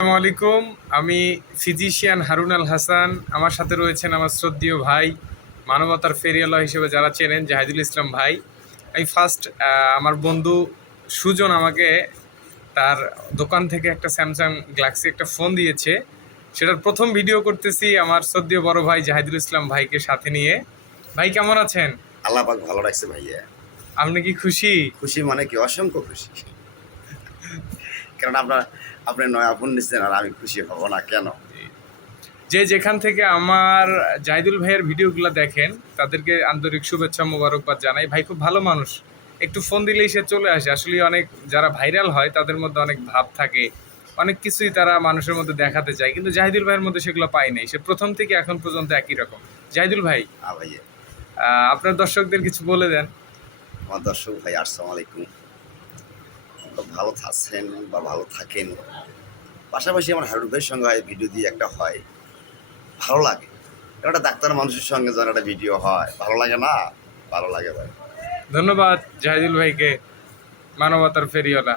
আসসালামু আলাইকুম। আমি ফিজিশিয়ান হারুন আল হাসান। আমার সাথে রয়েছেন আমার শ্রদ্ধেয় ভাই, মানবতার ফেরিওয়ালা হিসেবে যারা চেনেন, জাহিদুল ইসলাম ভাই। আমি ফার্স্ট আমার বন্ধু সুজন আমাকে তার দোকান থেকে একটা স্যামসাং গ্যালাক্সি একটা ফোন দিয়েছে। সেটার প্রথম ভিডিও করতেছি আমার শ্রদ্ধেয় বড় ভাই জাহিদুল ইসলাম ভাইকে সাথে নিয়ে। ভাই কেমন আছেন? আল্লাহ পাক ভালো রাখছে ভাইয়া। আপনি কি খুশি? খুশি মানে কি, অসংখ্য খুশি। কারণ আপনি নয়া ফোন নিচ্ছেন আর আমি খুশি হব না কেন? যে যেখান থেকে আমার জাহিদুল ভাইয়ের ভিডিওগুলো দেখেন তাদেরকে আন্তরিক শুভেচ্ছা মোবারকবাদ জানাই। ভাই খুব ভালো মানুষ, একটু ফোন দিলেই সে চলে আসে। আসলে অনেক যারা ভাইরাল হয় তাদের মধ্যে অনেক ভাব থাকে, অনেক কিছুই তারা মানুষের মধ্যে দেখাতে চায়, কিন্তু জাহিদুল ভাইয়ের মধ্যে সেগুলো পাই নাই। সে প্রথম থেকে এখন পর্যন্ত একই রকম। জাহিদুল ভাই, ভাইয়া, আপনার দর্শকদের কিছু বলে দেন। আমার দর্শক ভাই, আসসালামু আলাইকুম। ভালো থাকছেন বা ভালো থাকেন। পাশাপাশি আমার হারুন ভাইয়ের সঙ্গে ভিডিও দিয়ে একটা হয়, ভালো লাগে। একটা ডাক্তার মানুষের সঙ্গে যেন একটা ভিডিও হয়, ভালো লাগে না? ভালো লাগে ভাই। ধন্যবাদ জাহিদুল ভাইকে, মানবতার ফেরিওয়ালা।